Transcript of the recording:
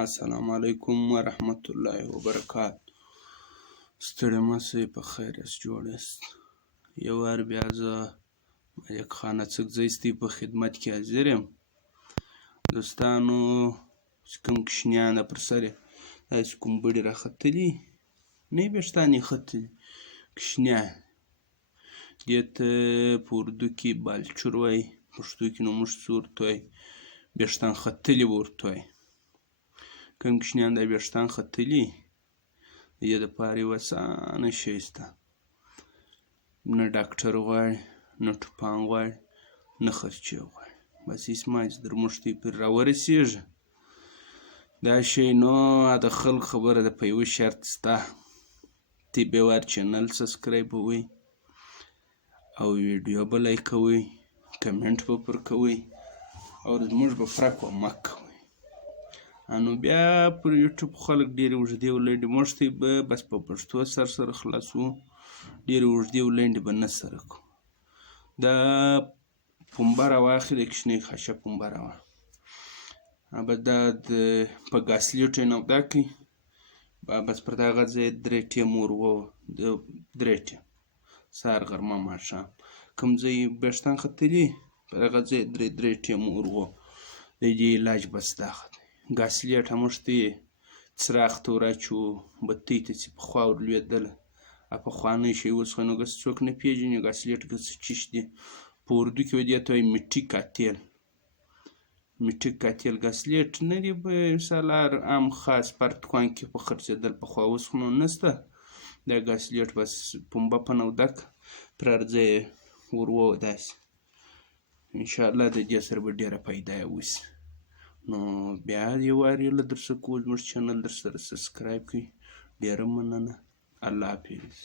السلام علیکم ورحمت الله وبرکات. ستړي مه شئ، په خیر یاست، جوړ یاست. یو وار بیا زه ملک خان اڅکزی په خدمت کې حاضر یم. دوستانو چې کوم کوشنیان پر سر یې داسې کوم بړي راختلي نه ویښتان یې ختلي کوشنیان، دې ته په اردو کې بالچور وایي، پښتو کې نو موږ څه ورته وایي، ویښتان ختلي به ورته وایي. کوم کوشنیان دا ویښتان ختلي د دې دپاره یو اسانه شی شته، نه ډاکټر غواړي، نه ټوپان غواړي، نه خرچې غواړي، بس اسماعیل در موږ ته یې پرې راورسېږي. دا شی نو د خلکو خبره ده، په یوه شرط سته، تی بې وار چینل سبسکرایبوئ او ویډیو به لایکوئ، کمنټ به پر کوئ او زموږ به فرق مه کوئ. نو بیا پر یوټیوب خلک ډېرې اوږدې او لنډې، موږ ته به بس په پښتو سره خلاصوو، ډېرې اوږدې او لنډې به نه سره کوو. دا پنبه راواخلئ، کوچنۍ خاشه پنبه راواخلئ، به دا په ګاسلیټ یې نوده کړئ، بس پر دغه ځای 3 ټیمه ور ووهئ، 3 ټیمه، سهار غرمه ماښام، کوم ځای ویښتان ختلي په دغه ځای 3 ټیمه ور ووهئ. د دې علاج بس دغه دی. ګاسلیټ موږ ته یې څراغ ته ور اچوو، بتۍ ته چې پخوا ور لوېدله، پخوانی شی اوس خو نو څوک نه پېژني ګاسلیټ څه چیش دي. په اردو کې به دې ته وایي مټي کاتیل. مټي کاتیل ګاسلیټ نه دي سالار عام خاص پر دوکان کې په خرڅېدل پخوا، اوس خو نو نشته. دا ګاسلیټ بس پنبه په نوده کړه، پر هر ځای یې ور ووهه داسې، انشاءالله د دې سره به ډېره فایده یې وشي. نو بیا یو وار یې درڅه کوو، زموږ چینل درسره سبسکرایب کړئ. ډېره مننه. الله حافظ.